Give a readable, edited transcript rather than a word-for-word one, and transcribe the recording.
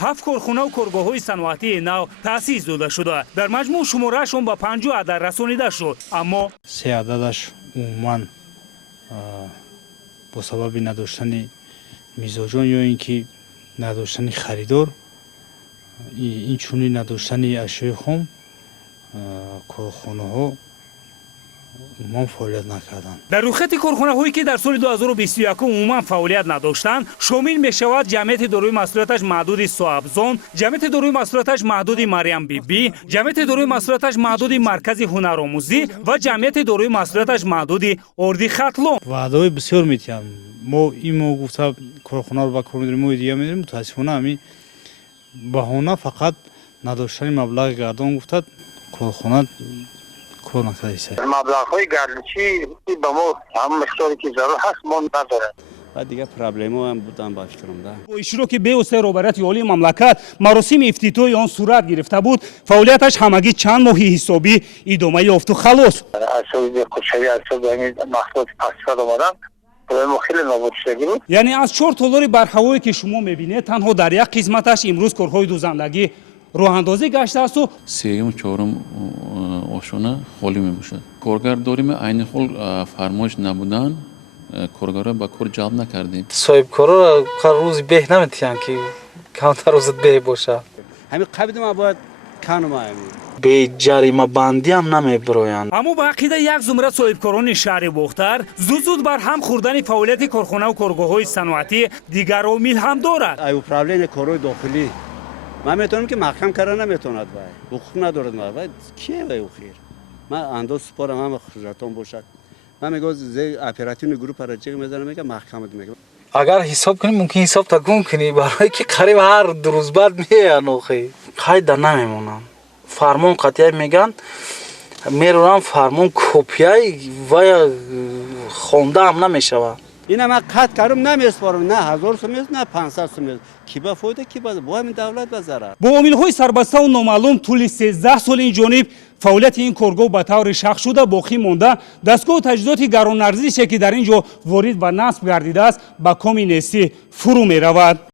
7 корхона ва коргоҳҳои саноатии нав таъсис дода шуда. Дар маҷмӯъ шумораашон ба 50 адар расонида шуд. Аммо 3 ададаш умуман бо сабаби надоштани мизоҷон ё ин ки надоштани харидор, инчунин надоштани ашёи хом корхонаҳо умуман фаъолият накарданд. дар рӯйхати корхонаҳое ки дар соли 2021 умуман фаъолият надоштанд шомил мешавад ҷамъияти дорои масъулияташ маҳдуди соҳабзон, ҷамъияти дорои масъулияташ маҳдуди Марьям Бибӣ, ҷамъияти дорои масъулияташ маҳдуди маркази ҳунаромӯзӣ ва ҷамъияти дорои масъулияташ маҳдуди орди хатлон. ваъдаҳои бисёр метиҳам. мо гуфта корхонаро ба кор медорем, мо дига медорем. мутаассифона ҳамин баҳона фақат надоштани маблағи гардон гуфтад корхона кор накарда. маблағҳои гардишӣ ба мо ҳам миқдоре ки зарур ҳаст мо надорем. و دیگه پرابلم‌ها هم بودن باش کردم. با اشتراک بیوسته روبرات عالی مملکت مراسم افتتاحی آن صورت گرفته بود. فعالیتش همگی چند ماهی حسابی ادامه یافت و خلاص. اساسی کوچوی اساسی همین محصولات پاسدار اومدن. ما خیلی نابود شده بود. یعنی از 4 دلار برهوایی که شما میبینید تنها در یک قسمتش امروز کارهای دوزندگی راه اندازی گشته است و سوم چهارم آشانه خالی میباشد. کارگر داریم عین حال فرمایش نبودن کارگرها با کار جلب نکردیم. صاحبکارا روز به نمیتونن که کانتر روز به باشه. همین قبل ما باید کانو ما به جریمه بندی هم نمیبرویند. اما با عقیده یک زمره صاحبکاران شهر باختر زود بر هم خوردن فعالیت کارخانه و کارگاه‌های صنعتی دیگر عامل هم دارد. ایو پرابلم کارهای داخلی ما میتونم که محکم کردن نمیتوند وای حقوق ندارد ما وای کیه وای خیر ما انداز سپارم هم خجالتون باشد من میگم زی اپراتیون گروه را چه میذارم میگم محکمت میگم اگر حساب کنی ممکن حساب تکون کنی برای که قریب هر دو روز بعد میان اخی قاعده نمیمونن فرمان قطعی میگن میرونم فرمان کپیای و خونده هم نمیشود اینا من قطع کردم نمیسپارم نه 1000 سوم نه 500 سوم کی با فایده کی با همین دولت و ضرر با عامل‌های سربسته و نامعلوم طول 13 سال این جانب فعالیت این کارگاه به طور شخص شده باقی مانده دستگاه تجهیزات گران‌ارزشی که در اینجا وارد و نصب گردیده است به کام نیستی فرو می‌رود.